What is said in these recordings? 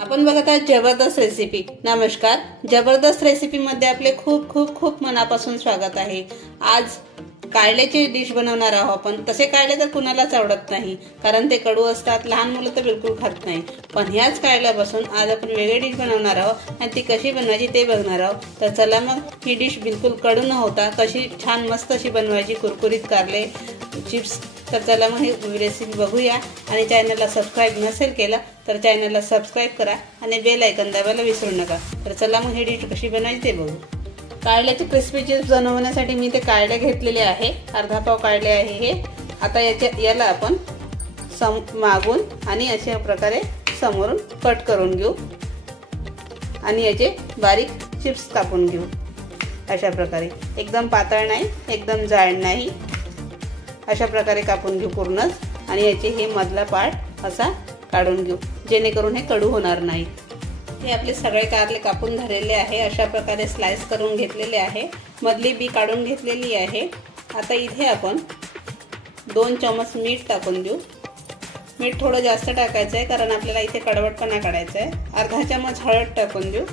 आपण बघत आहात जबरदस्त रेसिपी। नमस्कार, जबरदस्त रेसिपी मध्ये आपले खूप खूप खूप मनापासून स्वागत आहे। आज कारल्याची डिश बनवणार आहोत आपण। तसे कारले तर कुणालाच आवडत नाही, कारण ते कडू असतात, लहान मुलं तर बिलकुल खात नाही। पण ह्याच कारल्यापासून आज आपण वेगळी डिश बनवणार आहोत आणि ती कशी बनवायची ते बघणार आहोत। तर चला मग ही डिश बिलकुल कडू न होता कशी छान मस्त अशी बनवायची कुरकुरीत कारले चिप्स। तर चला मग ही रेसिपी बघूया आणि चॅनलला सबस्क्राइब नसेल केलं तर चॅनलला सबस्क्राइब करा आणि बेल आयकॉन दाबायला विसरू नका। तर चला मग ही डिश कशी बनायची ते बघू। कारल्याचे क्रिस्पी चिप्स बनवण्यासाठी मी ते कारले घेतलेले आहे, अर्धा पाव कारले आहे हे। आता याला आपण मागून आणि अशा प्रकारे समोरून कट करून घेऊ आणि याचे बारीक चिप्स कापून घेऊ। अशा प्रकारे एकदम पातळ नाही, एकदम जाड नाही, अशा प्रकारे कापून घेऊ पूर्णच। आणि याचे हे मधला पार्ट असा काढून घेऊ, जेणेकरून हे कडू होणार नाही। हे आपले सगळे कारले कापून झालेले आहे, अशा प्रकारे स्लाइस करून घेतलेले आहे, मधली बी काढून घेतलेली आहे। आता इथे आपण 2 चमच मीठ टाकून देऊ। मीठ थोडं जास्त टाकायचं आहे, कारण आपल्याला इथे कडवटपणा काढायचा आहे। अर्धा चमच हळद टाकून देऊ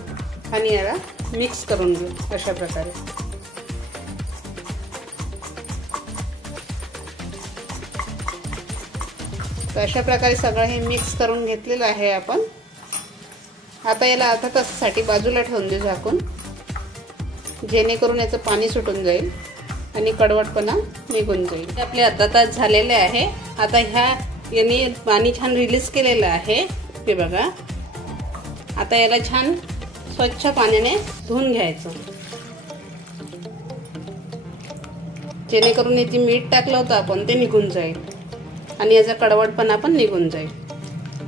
आणि याला मिक्स करून घेऊ अशा प्रकारे। तर अशा प्रकारे सगळं हे मिक्स करून घेतलेलं आहे आपण। आता याला अर्धा तासासाठी बाजूला ठेवून देऊ झाकून, जेणेकरून याचं पाणी सुटून जाईल आणि कडवटपणा निघून जाईल। आपले अर्धा तास झालेले आहे। आता याने पाणी छान रिलीज केलेलं आहे, हे बघा। आता याला छान स्वच्छ पाण्याने धुवून घ्यायचं, जेणेकरून याची मीठ टाकलं होतं आपण ते निघून जाईल आणि याचा कडवटपणा पण निघून जाईल।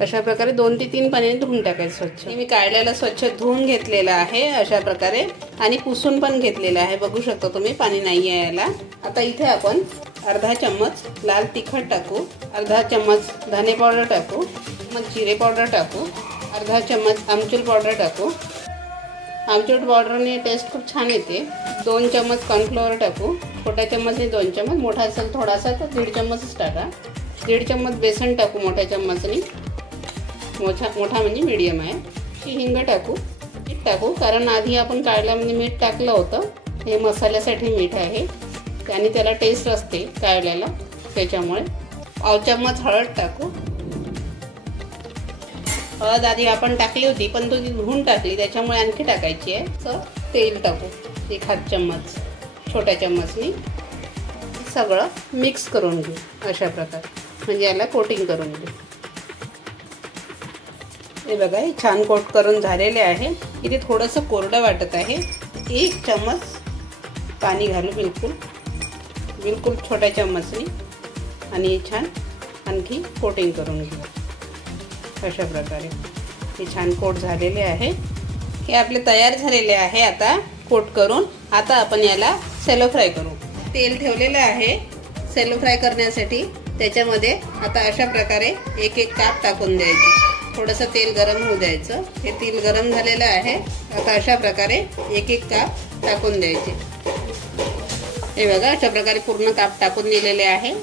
अशा प्रकारे 2 ते 3 पाण्याने धुवून टाकायचं स्वच्छ। मी कारल्याला स्वच्छ धुवून घेतलेला आहे अशा प्रकारे आणि पुसून पण घेतलेला आहे, बघू शकता तुम्ही, पाणी नाही आहे याला। आता इथे आपण अर्धा चम्मच लाल तिखट टाकू, अर्धा चम्मच धने पावडर टाकू, मग जिरे पावडर टाकू, अर्धा चम्मच आमचूर पावडर टाकू। आमचूर पावडरने टेस्ट खूप छान येते। 2 चम्मच कॉर्नफ्लोअर टाकू, छोटा चम्मचने 2 चम्मच, मोठा असेल थोडासा तर 1.5 चम्मच टाका। 1.5 चम्मच बेसन टाकू मोठ्या चम्मचने, मोठा म्हणजे मीडियम आहे। हिंग टाकू, मीठ टाकू, कारण आधी आपण कारल्यामध्ये मीठ टाकलं होतं, हे मसाल्यासाठी मीठ आहे आणि त्याला टेस्ट असते कारल्याला, त्याच्यामुळे। 1 चम्मच हळद टाकू। हळद आधी आपण टाकली होती पण ती धुवून टाकली, त्याच्यामुळे आणखी टाकायची आहे। तर तेल टाकू 1 चम्मच छोट्या चम्मचने। सगळं मिक्स करून घेऊ अशा प्रकारे, म्हणजे याला कोटिंग करून घेऊ। हे बघा, हे छान कोट करून झालेले आहे। इथे थोडंसं कोरडं वाटत आहे, 1 चम्मच पाणी घालू बिलकुल छोट्या चम्मचने आणि छान आणखी कोटिंग करून घेऊ अशा प्रकारे। हे छान कोट झालेले आहे, हे आपले तयार झालेले आहे आता कोट करून। आता आपण याला सॅलो फ्राय करू। तेल ठेवलेलं आहे सॅलो फ्राय करण्यासाठी, त्याच्यामध्ये आता अशा प्रकारे 1 काप टाकून द्यायचे। थोडंसं तेल गरम होऊ द्यायचं। हे तेल गरम झालेलं आहे, आता अशा प्रकारे 1 काप टाकून द्यायचे। हे बघा, अशा प्रकारे पूर्ण काप टाकून दिलेले आहे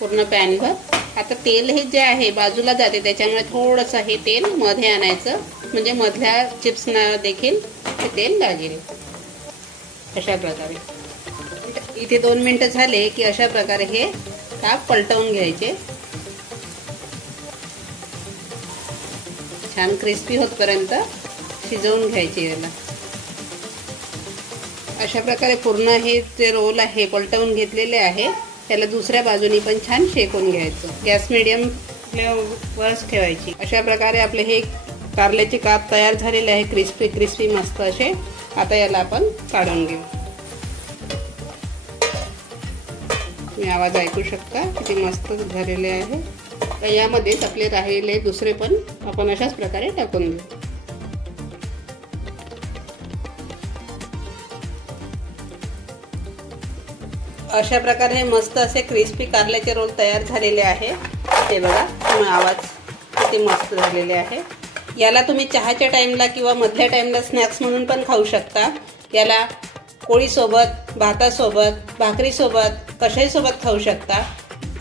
पूर्ण पॅनवर। आता तेल हे जे आहे बाजूला जाते, त्याच्यामुळे थोडंसं हे तेल मध्ये आणायचं, म्हणजे मधल्या चिप्सना देखील हे तेल लागेल अशा प्रकारे। इथे 2 मिनिटं झाले की अशा प्रकारे हे काप पलटवून घ्यायचे, छान क्रिस्पी होतपर्यंत शिजवून घ्यायचे याला। अशा प्रकारे पूर्ण हे जे रोल आहे पलटवून घेतलेले आहे, त्याला दुसऱ्या बाजूनी पण छान शेकून घ्यायचं। गॅस मीडियम फ्लेमवर ठेवायची। अशा प्रकारे आपले हे कारल्याचे काप तयार झालेले आहे, क्रिस्पी मस्त असे। आता याला आपण काढून घेऊ। तुम्ही आवाज ऐकू शकता किती मस्त झालेले आहे। तर यामध्येच आपले राहिलेले दुसरे पण आपण अशाच प्रकारे टाकून देऊ। अशा प्रकारे मस्त असे क्रिस्पी कारल्याचे रोल तयार झालेले आहे। ते बघा, तुम्ही आवाज किती मस्त झालेले आहे। याला तुम्ही चहाच्या टाइमला किंवा मधल्या टाइमला स्नॅक्स म्हणून पण खाऊ शकता। याला पोळीसोबत, भातासोबत, भाकरीसोबत, कशाहीसोबत खाऊ शकता।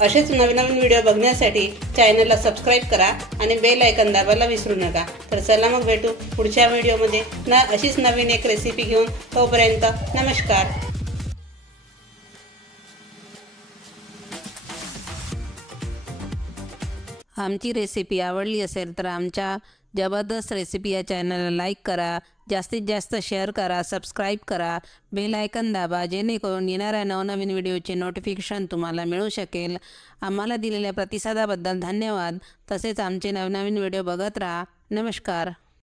असेच नवीन नवीन व्हिडिओ बघण्यासाठी चॅनलला सबस्क्राईब करा आणि बेल आयकॉन दाबायला विसरू नका। तर चला मग भेटू पुढच्या व्हिडिओमध्ये अशीच नवीन एक रेसिपी घेऊन। तोपर्यंत नमस्कार। आमची रेसिपी आवडली असेल तर आमच्या जबरदस्त रेसिपी या चॅनलला लाईक करा, जास्तीत जास्त शेअर करा, सबस्क्राईब करा, बेल आयकॉन दाबा, जेणेकरून येणाऱ्या नवनवीन व्हिडिओचे नोटिफिकेशन तुम्हाला मिळू शकेल। आम्हाला दिलेल्या प्रतिसादाबद्दल धन्यवाद। तसेच आमचे नवनवीन व्हिडिओ बघत राहा। नमस्कार।